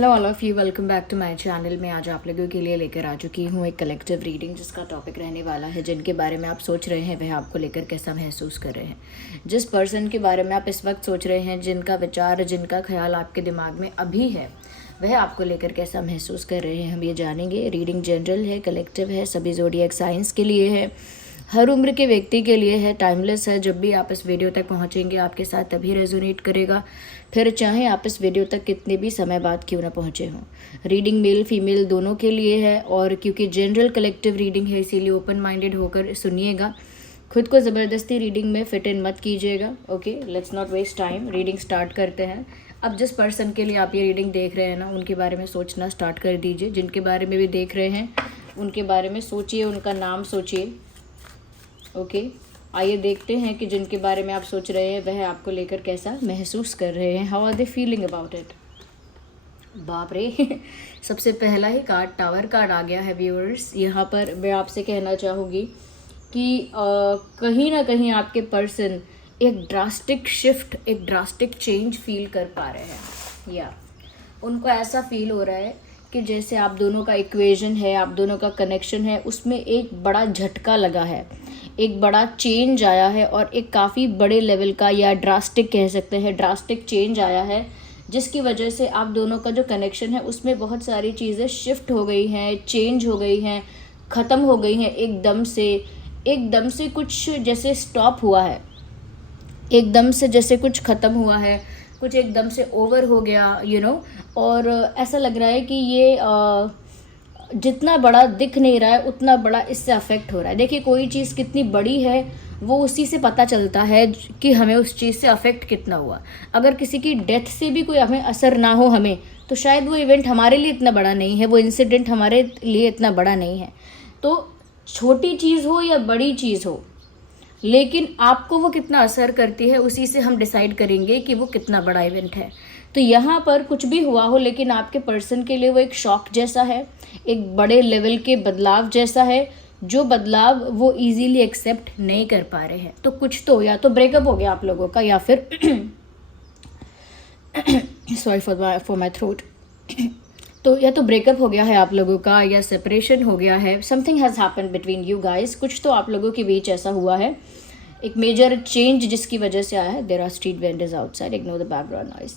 Hello all of you, welcome back to my channel. मैं आज आप लोगों के लिए लेकर आ चुकी हूँ एक कलेक्टिव रीडिंग जिसका टॉपिक रहने वाला है जिनके बारे में आप सोच रहे हैं वह आपको लेकर कैसा महसूस कर रहे हैं। जिस पर्सन के बारे में आप इस वक्त सोच रहे हैं, जिनका विचार, जिनका ख्याल आपके दिमाग में अभी है, वह आपको लेकर कैसा महसूस कर रहे हैं, हम ये जानेंगे। रीडिंग जनरल है, कलेक्टिव है, सभी ज़ोडिएक साइंस के लिए है, हर उम्र के व्यक्ति के लिए है, टाइमलेस है। जब भी आप इस वीडियो तक पहुंचेंगे आपके साथ तभी रेजोनेट करेगा, फिर चाहे आप इस वीडियो तक कितने भी समय बाद क्यों ना पहुंचे हों। रीडिंग मेल फीमेल दोनों के लिए है और क्योंकि जनरल कलेक्टिव रीडिंग है इसीलिए ओपन माइंडेड होकर सुनिएगा। खुद को ज़बरदस्ती रीडिंग में फिट इन मत कीजिएगा। Okay, let's not waste time, reading start करते हैं। अब जिस पर्सन के लिए आप ये रीडिंग देख रहे हैं ना, उनके बारे में सोचना स्टार्ट कर दीजिए। जिनके बारे में भी देख रहे हैं उनके बारे में सोचिए, उनका नाम सोचिए। ओके, आइए देखते हैं कि जिनके बारे में आप सोच रहे हैं वह आपको लेकर कैसा महसूस कर रहे हैं। How are they feeling about it. बाप रे सबसे पहला ही कार्ड टावर कार्ड आ गया है व्यूअर्स। यहाँ पर मैं आपसे कहना चाहूँगी कि कहीं ना कहीं आपके पर्सन एक ड्रास्टिक शिफ्ट, एक ड्रास्टिक चेंज फील कर पा रहे हैं, या उनको ऐसा फील हो रहा है कि जैसे आप दोनों का इक्वेशन है, आप दोनों का कनेक्शन है, उसमें एक बड़ा झटका लगा है, एक बड़ा चेंज आया है और एक काफ़ी बड़े लेवल का, या ड्रास्टिक कह सकते हैं, ड्रास्टिक चेंज आया है जिसकी वजह से आप दोनों का जो कनेक्शन है उसमें बहुत सारी चीज़ें शिफ्ट हो गई हैं, चेंज हो गई हैं, ख़त्म हो गई हैं एकदम से कुछ जैसे स्टॉप हुआ है, एकदम से जैसे कुछ ख़त्म हुआ है, कुछ एकदम से ओवर हो गया, और ऐसा लग रहा है कि ये जितना बड़ा दिख नहीं रहा है उतना बड़ा इससे अफेक्ट हो रहा है। देखिए, कोई चीज़ कितनी बड़ी है वो उसी से पता चलता है कि हमें उस चीज़ से अफेक्ट कितना हुआ। अगर किसी की डेथ से भी कोई हमें असर ना हो हमें, तो शायद वो इवेंट हमारे लिए इतना बड़ा नहीं है, वो इंसिडेंट हमारे लिए इतना बड़ा नहीं है। तो छोटी चीज़ हो या बड़ी चीज़ हो, लेकिन आपको वो कितना असर करती है उसी से हम डिसाइड करेंगे कि वो कितना बड़ा इवेंट है। तो यहाँ पर कुछ भी हुआ हो लेकिन आपके पर्सन के लिए वो एक शॉक जैसा है, एक बड़े लेवल के बदलाव जैसा है, जो बदलाव वो इजीली एक्सेप्ट नहीं कर पा रहे हैं। तो कुछ तो या तो ब्रेकअप हो गया आप लोगों का, या फिर सॉरी फॉर माई थ्रोट तो या तो ब्रेकअप हो गया है आप लोगों का, या सेपरेशन हो गया है। Something has happened between you guys. कुछ तो आप लोगों के बीच ऐसा हुआ है, एक मेजर चेंज जिसकी वजह से आया है। There are street vendors outside, ignore the background noise.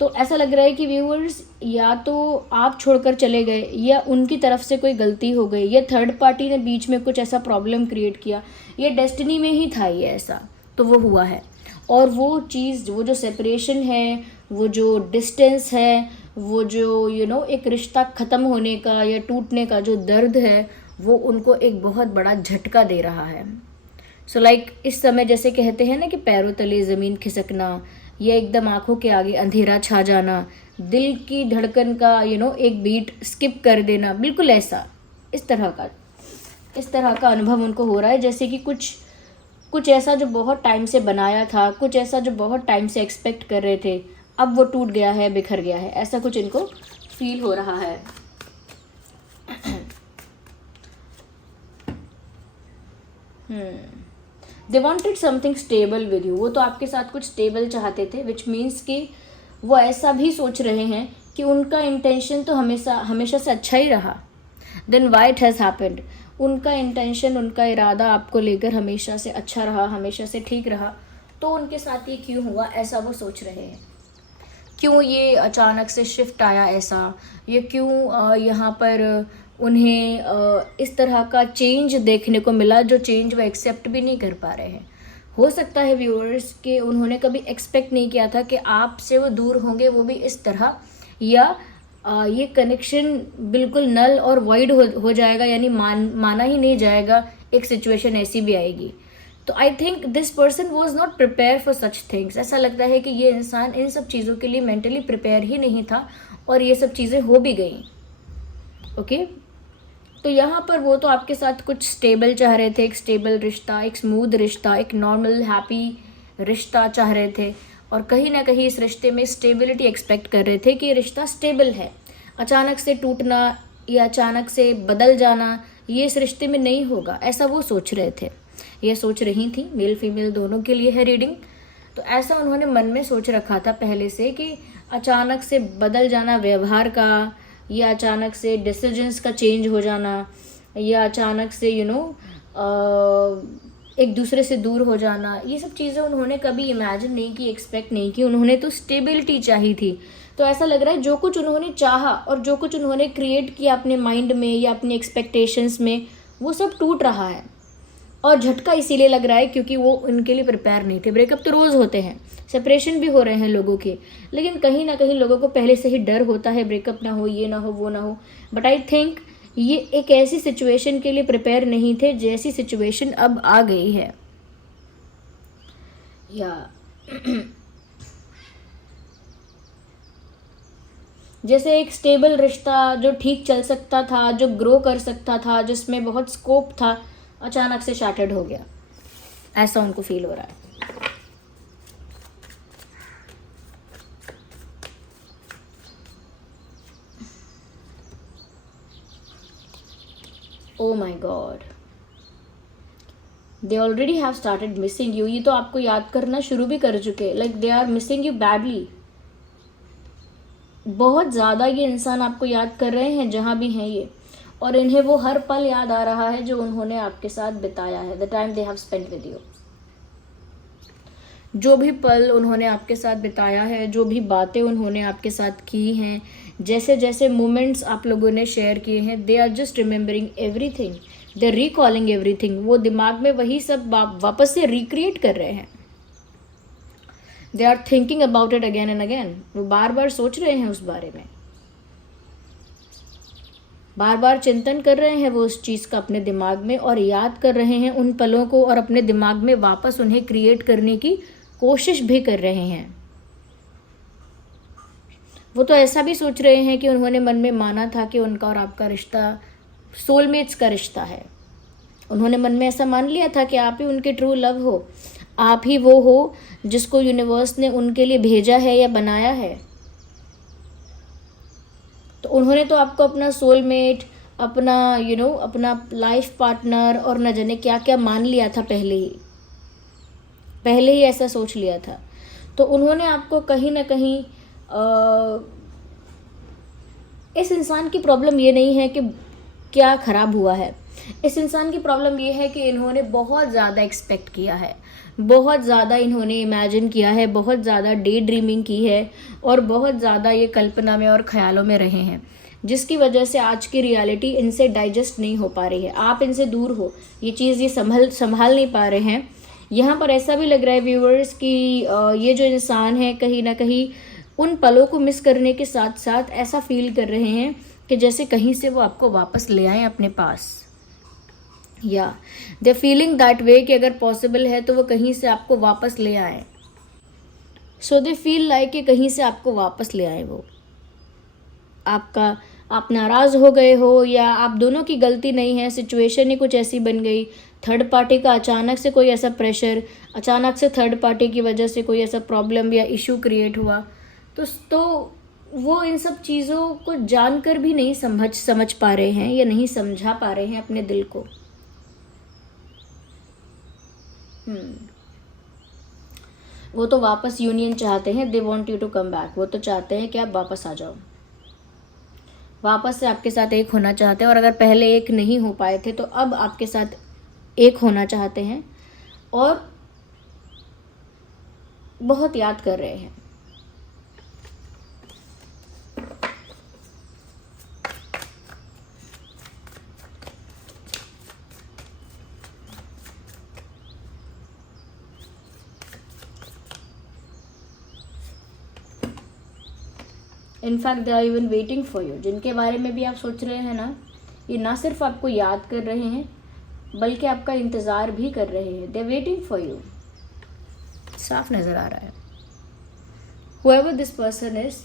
तो ऐसा लग रहा है कि व्यूअर्स या तो आप छोड़कर चले गए, या उनकी तरफ से कोई गलती हो गई, या थर्ड पार्टी ने बीच में कुछ ऐसा प्रॉब्लम क्रिएट किया, या डेस्टिनी में ही था ये ऐसा, तो वो हुआ है। और वो चीज़, वो जो सेपरेशन है, वो जो डिस्टेंस है, वो जो एक रिश्ता ख़त्म होने का या टूटने का जो दर्द है, वो उनको एक बहुत बड़ा झटका दे रहा है। सो लाइक इस समय जैसे कहते हैं ना कि पैरों तले ज़मीन खिसकना, या एकदम आंखों के आगे अंधेरा छा जाना, दिल की धड़कन का एक बीट स्किप कर देना, बिल्कुल ऐसा इस तरह का अनुभव उनको हो रहा है। जैसे कि कुछ ऐसा जो बहुत टाइम से बनाया था, कुछ ऐसा जो बहुत टाइम से एक्सपेक्ट कर रहे थे, अब वो टूट गया है, बिखर गया है, ऐसा कुछ इनको फील हो रहा है। They wanted something stable with you. वो तो आपके साथ कुछ स्टेबल चाहते थे, विच मीन्स कि वो ऐसा भी सोच रहे हैं कि उनका इंटेंशन तो हमेशा से अच्छा ही रहा। Then why it has happened. उनका इंटेंशन, उनका इरादा आपको लेकर हमेशा से अच्छा रहा, हमेशा से ठीक रहा, तो उनके साथ ये क्यों हुआ ऐसा वो सोच रहे हैं। क्यों ये अचानक से शिफ्ट आया ऐसा, ये क्यों यहाँ पर उन्हें इस तरह का चेंज देखने को मिला, जो चेंज वो एक्सेप्ट भी नहीं कर पा रहे हैं। हो सकता है व्यूअर्स कि उन्होंने कभी एक्सपेक्ट नहीं किया था कि आपसे वो दूर होंगे, वो भी इस तरह, या ये कनेक्शन बिल्कुल नल और वाइड हो जाएगा, यानी माना ही नहीं जाएगा, एक सिचुएशन ऐसी भी आएगी। तो I think this person was not prepare for such things. ऐसा लगता है कि ये इंसान इन सब चीज़ों के लिए मेंटली प्रिपेयर ही नहीं था और ये सब चीज़ें हो भी गई। ओके, तो यहाँ पर वो तो आपके साथ कुछ स्टेबल चाह रहे थे, एक स्टेबल रिश्ता, एक स्मूथ रिश्ता, एक नॉर्मल हैप्पी रिश्ता चाह रहे थे, और कहीं ना कहीं इस रिश्ते में स्टेबिलिटी एक्सपेक्ट कर रहे थे कि ये रिश्ता स्टेबल है। अचानक से टूटना या अचानक से बदल जाना ये इस रिश्ते में नहीं होगा, ऐसा वो सोच रहे थे, ये सोच रही थी। मेल फीमेल दोनों के लिए है रीडिंग। तो ऐसा उन्होंने मन में सोच रखा था पहले से कि अचानक से बदल जाना व्यवहार का, या अचानक से डिसीजंस का चेंज हो जाना, या अचानक से एक दूसरे से दूर हो जाना, ये सब चीज़ें उन्होंने कभी इमेजिन नहीं की, एक्सपेक्ट नहीं की। उन्होंने तो स्टेबिलिटी चाहिए थी। तो ऐसा लग रहा है जो कुछ उन्होंने चाहा और जो कुछ उन्होंने क्रिएट किया अपने माइंड में या अपने एक्सपेक्टेशंस में, वो सब टूट रहा है। और झटका इसीलिए लग रहा है क्योंकि वो उनके लिए प्रिपेयर नहीं थे। ब्रेकअप तो रोज़ होते हैं, सेपरेशन भी हो रहे हैं लोगों के, लेकिन कहीं ना कहीं लोगों को पहले से ही डर होता है ब्रेकअप ना हो, ये ना हो, वो ना हो। बट आई थिंक ये एक ऐसी सिचुएशन के लिए प्रिपेयर नहीं थे जैसी सिचुएशन अब आ गई है। या जैसे एक स्टेबल रिश्ता जो ठीक चल सकता था, जो ग्रो कर सकता था, जिसमें बहुत स्कोप था, अचानक से शैटर्ड हो गया, ऐसा उनको फील हो रहा है। Oh my god, they already have started missing you. ये तो आपको याद करना शुरू भी कर चुके, like they are missing you badly. बहुत ज़्यादा ये इंसान आपको याद कर रहे हैं जहाँ भी हैं ये, और इन्हें वो हर पल याद आ रहा है जो उन्होंने आपके साथ बिताया है, the time they have spent with you. जो भी पल उन्होंने आपके साथ बिताया है, जो भी बातें उन्होंने आपके साथ की हैं, जैसे जैसे मोमेंट्स आप लोगों ने शेयर किए हैं, they are just remembering everything, they are recalling everything. वो दिमाग में वही सब वापस से रिक्रिएट कर रहे हैं। They are thinking about it again and again. वो बार बार सोच रहे हैं उस बारे में, बार बार चिंतन कर रहे हैं वो उस चीज़ का अपने दिमाग में, और याद कर रहे हैं उन पलों को, और अपने दिमाग में वापस उन्हें क्रिएट करने की कोशिश भी कर रहे हैं। वो तो ऐसा भी सोच रहे हैं कि उन्होंने मन में माना था कि उनका और आपका रिश्ता सोलमेट्स का रिश्ता है। उन्होंने मन में ऐसा मान लिया था कि आप ही उनके ट्रू लव हो, आप ही वो हो जिसको यूनिवर्स ने उनके लिए भेजा है या बनाया है। तो उन्होंने तो आपको अपना सोलमेट, अपना अपना लाइफ पार्टनर और न जाने क्या क्या मान लिया था, पहले ही ऐसा सोच लिया था। तो उन्होंने आपको कहीं ना कहीं इस इंसान की प्रॉब्लम ये नहीं है कि क्या ख़राब हुआ है, इस इंसान की प्रॉब्लम ये है कि इन्होंने बहुत ज़्यादा एक्सपेक्ट किया है, बहुत ज़्यादा इन्होंने इमेजिन किया है, बहुत ज़्यादा डे ड्रीमिंग की है, और बहुत ज़्यादा ये कल्पना में और ख्यालों में रहे हैं, जिसकी वजह से आज की रियलिटी इनसे डाइजेस्ट नहीं हो पा रही है। आप इनसे दूर हो, ये चीज़ ये संभाल नहीं पा रहे हैं। यहाँ पर ऐसा भी लग रहा है व्यूअर्स कि ये जो इंसान है कहीं ना कहीं उन पलों को मिस करने के साथ साथ ऐसा फील कर रहे हैं कि जैसे कहीं से वो आपको वापस ले आएँ अपने पास, या दे फीलिंग दैट वे कि अगर पॉसिबल है तो वो कहीं से आपको वापस ले आए। सो दे फील लाइक कि कहीं से आपको वापस ले आए वो। आप नाराज़ हो गए हो, या आप दोनों की गलती नहीं है, सिचुएशन ही कुछ ऐसी बन गई, थर्ड पार्टी का अचानक से कोई ऐसा प्रेशर, अचानक से थर्ड पार्टी की वजह से कोई ऐसा प्रॉब्लम या इशू क्रिएट हुआ, तो वो इन सब चीज़ों को जानकर भी नहीं समझ पा रहे हैं या नहीं समझा पा रहे हैं अपने दिल को। वो तो वापस यूनियन चाहते हैं, they want you to come back. वो तो चाहते हैं कि आप वापस आ जाओ, वापस से आपके साथ एक होना चाहते हैं, और अगर पहले एक नहीं हो पाए थे तो अब आपके साथ एक होना चाहते हैं, और बहुत याद कर रहे हैं। In fact they are even waiting for you. जिनके बारे में भी आप सोच रहे हैं ना, ये ना सिर्फ आपको याद कर रहे हैं बल्कि आपका इंतज़ार भी कर रहे हैं। They are waiting for you, साफ नज़र आ रहा है। हुएवर दिस पर्सन इज,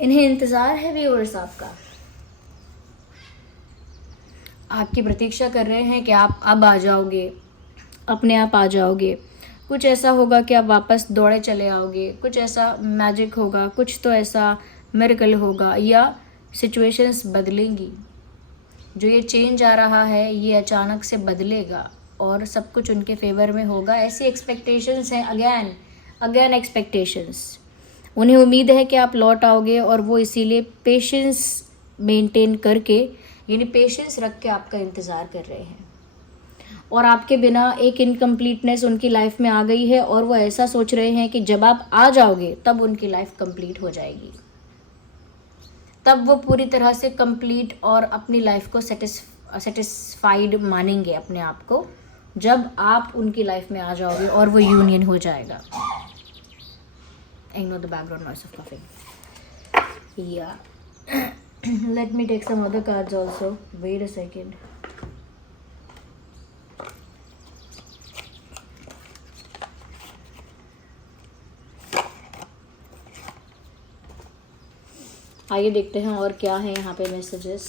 इन्हें इंतज़ार है व्यूअर्स आपका, आपकी प्रतीक्षा कर रहे हैं कि आप अब आ जाओगे, अपने आप आ जाओगे। कुछ ऐसा होगा कि आप वापस दौड़े चले आओगे, कुछ ऐसा मैजिक होगा, कुछ तो ऐसा मिरेकल होगा, या सिचुएशंस बदलेंगी। जो ये चेंज आ रहा है ये अचानक से बदलेगा और सब कुछ उनके फेवर में होगा। ऐसी एक्सपेक्टेशंस हैं, अगेन एक्सपेक्टेशंस। उन्हें उम्मीद है कि आप लौट आओगे और वो इसीलिए पेशेंस मेंटेन करके, यानी पेशेंस रख के आपका इंतज़ार कर रहे हैं। और आपके बिना एक इनकम्प्लीटनेस उनकी लाइफ में आ गई है और वो ऐसा सोच रहे हैं कि जब आप आ जाओगे तब उनकी लाइफ कंप्लीट हो जाएगी, तब वो पूरी तरह से कंप्लीट और अपनी लाइफ को सेटिस्फाइड मानेंगे अपने आप को, जब आप उनकी लाइफ में आ जाओगे और वो यूनियन हो जाएगा। Ignore the background noise of coughing. Yeah. Let me take some other cards also. Wait a second. आइए देखते हैं और क्या है यहाँ पे मैसेजेस।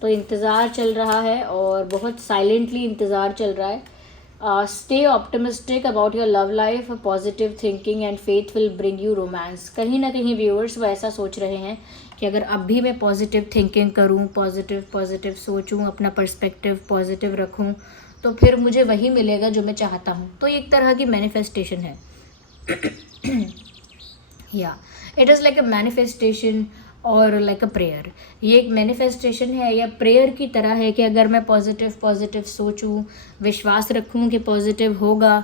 तो इंतज़ार चल रहा है और बहुत साइलेंटली इंतज़ार चल रहा है। Stay optimistic about your love life, positive thinking and faith will bring you romance. कहीं ना कहीं व्यूअर्स वो ऐसा सोच रहे हैं कि अगर अब भी मैं पॉजिटिव थिंकिंग करूँ, पॉजिटिव सोचूँ, अपना पर्सपेक्टिव पॉजिटिव रखूँ, तो फिर मुझे वही मिलेगा जो मैं चाहता हूँ। तो एक तरह की मैनिफेस्टेशन है। या it is like a manifestation और लाइक अ प्रेयर। ये एक मैनिफेस्टेशन है या प्रेयर की तरह है कि अगर मैं पॉजिटिव सोचूं, विश्वास रखूं कि पॉजिटिव होगा,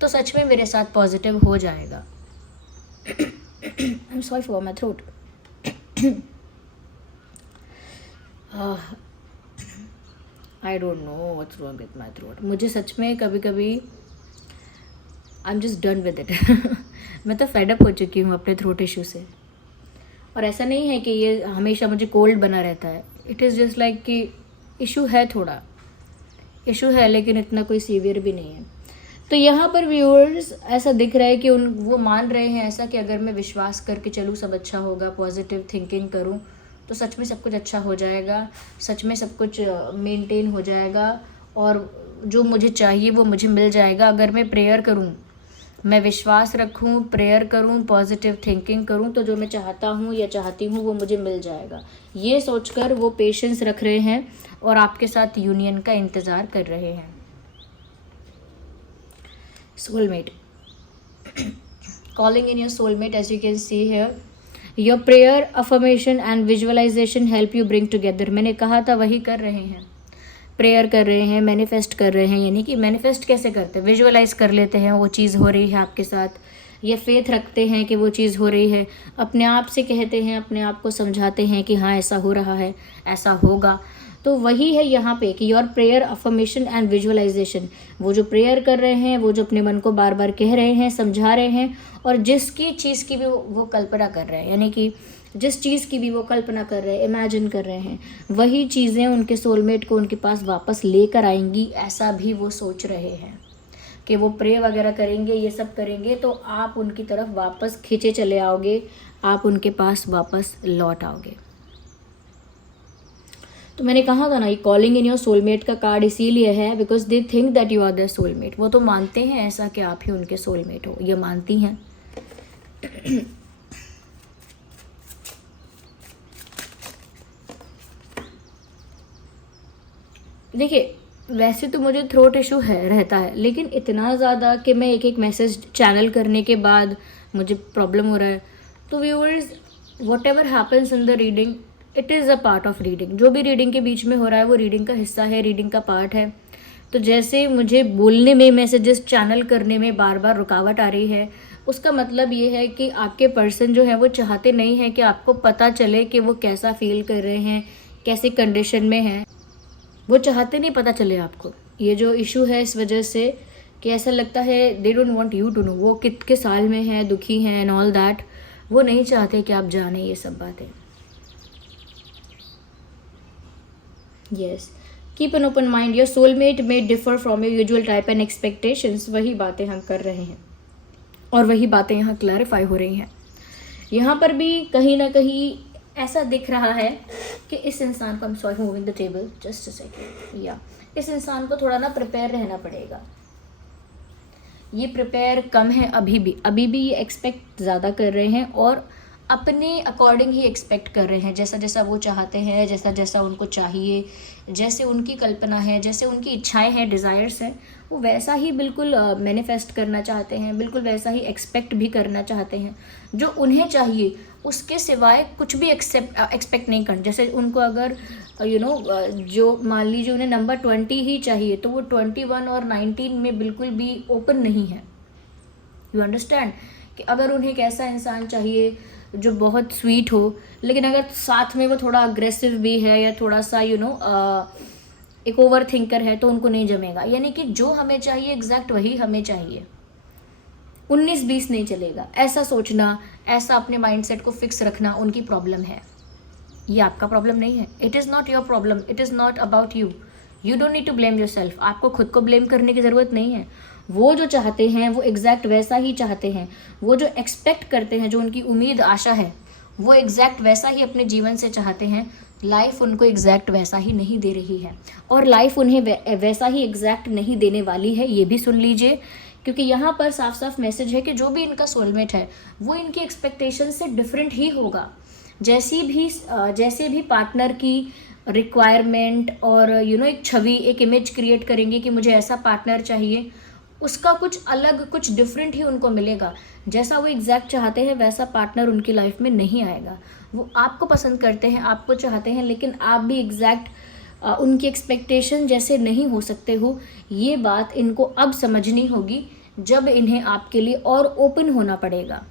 तो सच में मेरे साथ पॉजिटिव हो जाएगा। आई am sorry for my throat. I don't know what's wrong with my throat. मुझे सच में कभी कभी I am just done with it. मैं तो फेडअप हो चुकी हूँ अपने थ्रोट इशू से। और ऐसा नहीं है कि ये हमेशा मुझे कोल्ड बना रहता है। इट इज़ जस्ट लाइक कि इशू है, थोड़ा इशू है, लेकिन इतना कोई सीवियर भी नहीं है। तो यहाँ पर व्यूअर्स ऐसा दिख रहा है कि वो मान रहे हैं ऐसा कि अगर मैं विश्वास करके चलूँ सब अच्छा होगा, पॉजिटिव थिंकिंग करूँ, तो सच में सब कुछ अच्छा हो जाएगा, सच में सब कुछ मेंटेन हो जाएगा और जो मुझे चाहिए वो मुझे मिल जाएगा। अगर मैं प्रेयर करूँ, मैं विश्वास रखूं, प्रेयर करूं, पॉजिटिव थिंकिंग करूं, तो जो मैं चाहता हूं या चाहती हूं वो मुझे मिल जाएगा। ये सोचकर वो पेशेंस रख रहे हैं और आपके साथ यूनियन का इंतज़ार कर रहे हैं। Soulmate, calling in your soulmate, as you can see here, your prayer, affirmation and visualisation help you bring together. मैंने कहा था वही कर रहे हैं, प्रेयर कर रहे हैं, मैनिफेस्ट कर रहे हैं। यानी कि मैनिफेस्ट कैसे करते हैं? विजुअलाइज कर लेते हैं वो चीज़ हो रही है आपके साथ, या फेथ रखते हैं कि वो चीज़ हो रही है, अपने आप से कहते हैं, अपने आप को समझाते हैं कि हाँ ऐसा हो रहा है, ऐसा होगा। तो वही है यहाँ पे कि your prayer, affirmation and visualisation. वो जो प्रेयर कर रहे हैं, वो जो अपने मन को बार बार कह रहे हैं, समझा रहे हैं, और जिसकी चीज़ की भी वो कल्पना कर रहे हैं, यानी कि जिस चीज़ की भी वो कल्पना कर रहे हैं, इमेजिन कर रहे हैं, वही चीज़ें उनके सोलमेट को उनके पास वापस लेकर आएंगी, ऐसा भी वो सोच रहे हैं कि वो प्रे वगैरह करेंगे, ये सब करेंगे, तो आप उनकी तरफ वापस खींचे चले आओगे, आप उनके पास वापस लौट आओगे। तो मैंने कहा था ना, ये कॉलिंग इन योर सोलमेट का कार्ड इसीलिए है because they think that you are their soulmate. वो तो मानते हैं ऐसा कि आप ही उनके सोलमेट हो, ये मानती हैं। देखिए, वैसे तो मुझे थ्रोट इशू रहता है, लेकिन इतना ज़्यादा कि मैं एक एक मैसेज चैनल करने के बाद मुझे प्रॉब्लम हो रहा है। तो viewers, what ever happens in the reading, it is a part of reading. जो भी रीडिंग के बीच में हो रहा है वो रीडिंग का हिस्सा है, रीडिंग का पार्ट है। तो जैसे मुझे बोलने में, मैसेजेस चैनल करने में बार बार रुकावट आ रही है, उसका मतलब ये है कि आपके पर्सन जो है वो चाहते नहीं हैं कि आपको पता चले कि वो कैसा फील कर रहे हैं, कैसी कंडीशन में हैं। वो चाहते नहीं पता चले आपको। ये जो इशू है इस वजह से कि ऐसा लगता है they don't want you to know वो कितने साल में हैं, दुखी हैं एंड ऑल दैट। वो नहीं चाहते कि आप जाने ये सब बातें। Yes, keep an open mind, your soulmate may differ from your usual type and expectations. वही बातें हम कर रहे हैं और वही बातें यहाँ क्लैरिफाई हो रही हैं। यहाँ पर भी कहीं ना कहीं ऐसा दिख रहा है कि इस इंसान को, आई am sorry moving the table just a second, या इस इंसान को थोड़ा ना प्रिपेयर रहना पड़ेगा। ये प्रिपेयर कम है अभी भी ये एक्सपेक्ट ज़्यादा कर रहे हैं और अपने अकॉर्डिंग ही एक्सपेक्ट कर रहे हैं, जैसा जैसा वो चाहते हैं, जैसा जैसा उनको चाहिए, जैसे उनकी कल्पना है, जैसे उनकी इच्छाएं हैं, डिज़ायर्स हैं, वो वैसा ही बिल्कुल मैनिफेस्ट करना चाहते हैं, बिल्कुल वैसा ही एक्सपेक्ट भी करना चाहते हैं। जो उन्हें चाहिए उसके सिवाय कुछ भी एक्सपेक्ट नहीं करना। जैसे उनको अगर जो मान लीजिए उन्हें नंबर 20 ही चाहिए, तो वो 21 और 19 में बिल्कुल भी ओपन नहीं है। यू अंडरस्टैंड कि अगर उन्हें एक ऐसा इंसान चाहिए जो बहुत स्वीट हो, लेकिन अगर साथ में वो थोड़ा अग्रेसिव भी है या थोड़ा सा एक ओवर थिंकर है, तो उनको नहीं जमेगा। यानी कि जो हमें चाहिए एग्जैक्ट वही हमें चाहिए, 19-20 नहीं चलेगा। ऐसा सोचना, ऐसा अपने माइंडसेट को फिक्स रखना उनकी प्रॉब्लम है, ये आपका प्रॉब्लम नहीं है। It is not your problem, it is not about you. You don't need to blame yourself. आपको खुद को ब्लेम करने की ज़रूरत नहीं है। वो जो चाहते हैं वो एग्जैक्ट वैसा ही चाहते हैं। वो जो एक्सपेक्ट करते हैं, जो उनकी उम्मीद आशा है, वो एग्जैक्ट वैसा ही अपने जीवन से चाहते हैं। लाइफ उनको एग्जैक्ट वैसा ही नहीं दे रही है, और लाइफ उन्हें वैसा ही एग्जैक्ट नहीं देने वाली है, ये भी सुन लीजिए। क्योंकि यहाँ पर साफ साफ मैसेज है कि जो भी इनका सोलमेट है वो इनकी एक्सपेक्टेशन से डिफरेंट ही होगा। जैसे भी पार्टनर की रिक्वायरमेंट और एक छवि, एक इमेज क्रिएट करेंगे कि मुझे ऐसा पार्टनर चाहिए, उसका कुछ अलग, कुछ डिफरेंट ही उनको मिलेगा। जैसा वो एग्जैक्ट चाहते हैं वैसा पार्टनर उनकी लाइफ में नहीं आएगा। वो आपको पसंद करते हैं, आपको चाहते हैं, लेकिन आप भी एग्जैक्ट उनकी एक्सपेक्टेशन जैसे नहीं हो सकते हो। ये बात इनको अब समझनी होगी, जब इन्हें आपके लिए और ओपन होना पड़ेगा।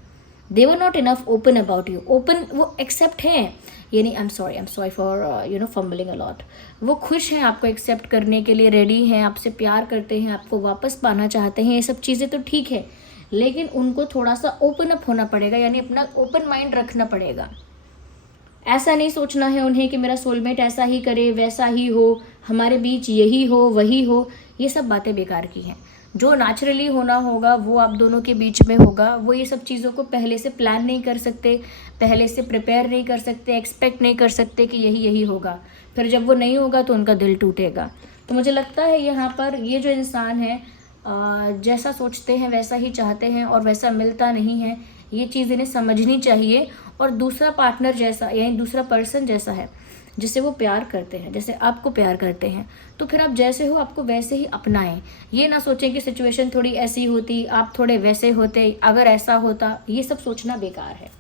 They were not enough open about you. Open वो एक्सेप्ट हैं, यानी I am sorry for fumbling a lot. वो खुश हैं आपको एक्सेप्ट करने के लिए, रेडी हैं, आपसे प्यार करते हैं, आपको वापस पाना चाहते हैं, ये सब चीज़ें तो ठीक है, लेकिन उनको थोड़ा सा ओपन अप होना पड़ेगा, यानी अपना ओपन माइंड रखना पड़ेगा। ऐसा नहीं सोचना है उन्हें कि मेरा सोलमेट ऐसा ही करे, वैसा ही हो, हमारे बीच यही हो, वही हो। ये सब बातें बेकार की हैं। जो नेचुरली होना होगा वो आप दोनों के बीच में होगा। वो ये सब चीज़ों को पहले से प्लान नहीं कर सकते, पहले से प्रिपेयर नहीं कर सकते, एक्सपेक्ट नहीं कर सकते कि यही होगा। फिर जब वो नहीं होगा तो उनका दिल टूटेगा। तो मुझे लगता है यहाँ पर ये जो इंसान है, जैसा सोचते हैं वैसा ही चाहते हैं और वैसा मिलता नहीं है। ये चीज़ इन्हें समझनी चाहिए। और दूसरा पार्टनर जैसा, यानी दूसरा पर्सन जैसा है, जिसे वो प्यार करते हैं, जैसे आपको प्यार करते हैं, तो फिर आप जैसे हो आपको वैसे ही अपनाएं। ये ना सोचें कि सिचुएशन थोड़ी ऐसी होती, आप थोड़े वैसे होते, अगर ऐसा होता। ये सब सोचना बेकार है।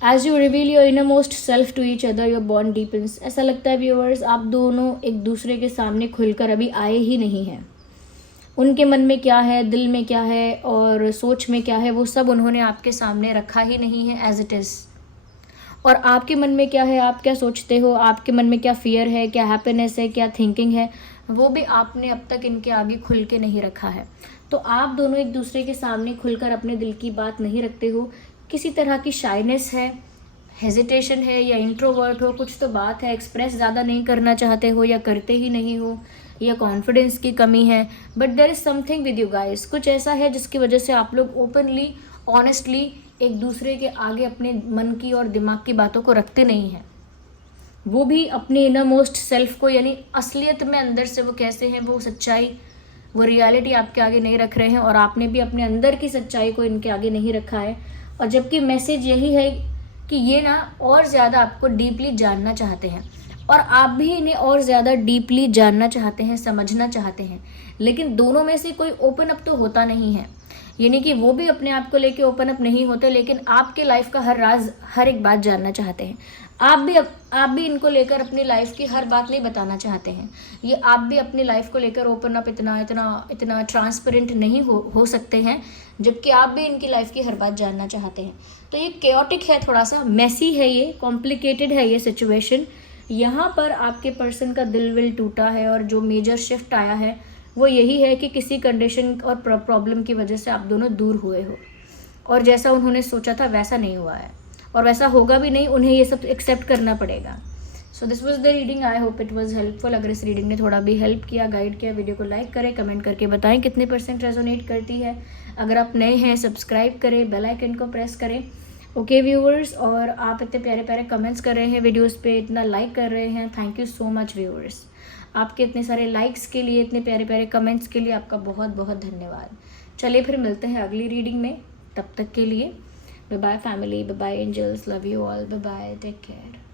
As you reveal your innermost self to each other, your bond deepens। ऐसा लगता है व्यूअर्स, आप दोनों एक दूसरे के सामने खुलकर अभी आए ही नहीं हैं। उनके मन में क्या है, दिल में क्या है और सोच में क्या है, वो सब उन्होंने आपके सामने रखा ही नहीं है एज इट इज़। और आपके मन में क्या है, आप क्या सोचते हो, आपके मन में क्या फियर है, क्या हैप्पीनेस है, क्या थिंकिंग है, वो भी आपने अब तक इनके आगे खुल के नहीं रखा है। तो आप दोनों एक दूसरे के सामने खुलकर अपने दिल की बात नहीं रखते हो। किसी तरह की शाइनेस है, हेजिटेशन है, या इंट्रोवर्ट हो, कुछ तो बात है, एक्सप्रेस ज़्यादा नहीं करना चाहते हो या करते ही नहीं हो, या कॉन्फिडेंस की कमी है। But there is something with you guys. कुछ ऐसा है जिसकी वजह से आप लोग ओपनली, ऑनेस्टली एक दूसरे के आगे अपने मन की और दिमाग की बातों को रखते नहीं हैं। वो भी अपने इनर मोस्ट सेल्फ को, यानी असलियत में अंदर से वो कैसे हैं, वो सच्चाई, वो रियलिटी आपके आगे नहीं रख रहे हैं। और आपने भी अपने अंदर की सच्चाई को इनके आगे नहीं रखा है। और जबकि मैसेज यही है कि ये ना और ज़्यादा आपको डीपली जानना चाहते हैं, और आप भी इन्हें और ज़्यादा डीपली जानना चाहते हैं, समझना चाहते हैं। लेकिन दोनों में से कोई ओपन अप तो होता नहीं है। यानी कि वो भी अपने आप को लेके ओपन अप नहीं होते, लेकिन आपके लाइफ का हर राज, हर एक बात जानना चाहते हैं। आप भी इनको लेकर अपनी लाइफ की हर बात नहीं बताना चाहते हैं। ये आप भी अपनी लाइफ को लेकर ओपन अप इतना ट्रांसपेरेंट नहीं हो सकते हैं, जबकि आप भी इनकी लाइफ की हर बात जानना चाहते हैं। तो ये केओटिक है, थोड़ा सा मेसी है, ये कॉम्प्लिकेटेड है ये सिचुएशन। यहाँ पर आपके पर्सन का दिल विल टूटा है, और जो मेजर शिफ्ट आया है वो यही है कि किसी कंडीशन और प्रॉब्लम की वजह से आप दोनों दूर हुए हो, और जैसा उन्होंने सोचा था वैसा नहीं हुआ है, और वैसा होगा भी नहीं। उन्हें ये सब एक्सेप्ट करना पड़ेगा। So this was the reading. I hope it was helpful. अगर इस रीडिंग ने थोड़ा भी हेल्प किया, गाइड किया, वीडियो को लाइक करें, कमेंट करके बताएं कितने % रेजोनेट करती है। अगर आप नए हैं, सब्सक्राइब करें, बेल आइकन को प्रेस करें, ओके व्यूअर्स, और आप इतने प्यारे प्यारे कमेंट्स कर रहे हैं वीडियोस पे, इतना लाइक कर रहे हैं, thank you so much viewers. आपके इतने सारे लाइक्स के लिए, इतने प्यारे प्यारे कमेंट्स के लिए आपका बहुत बहुत धन्यवाद। चलिए फिर मिलते हैं अगली रीडिंग में, तब तक के लिए bye bye family, bye bye angels, love you all, bye bye, take care.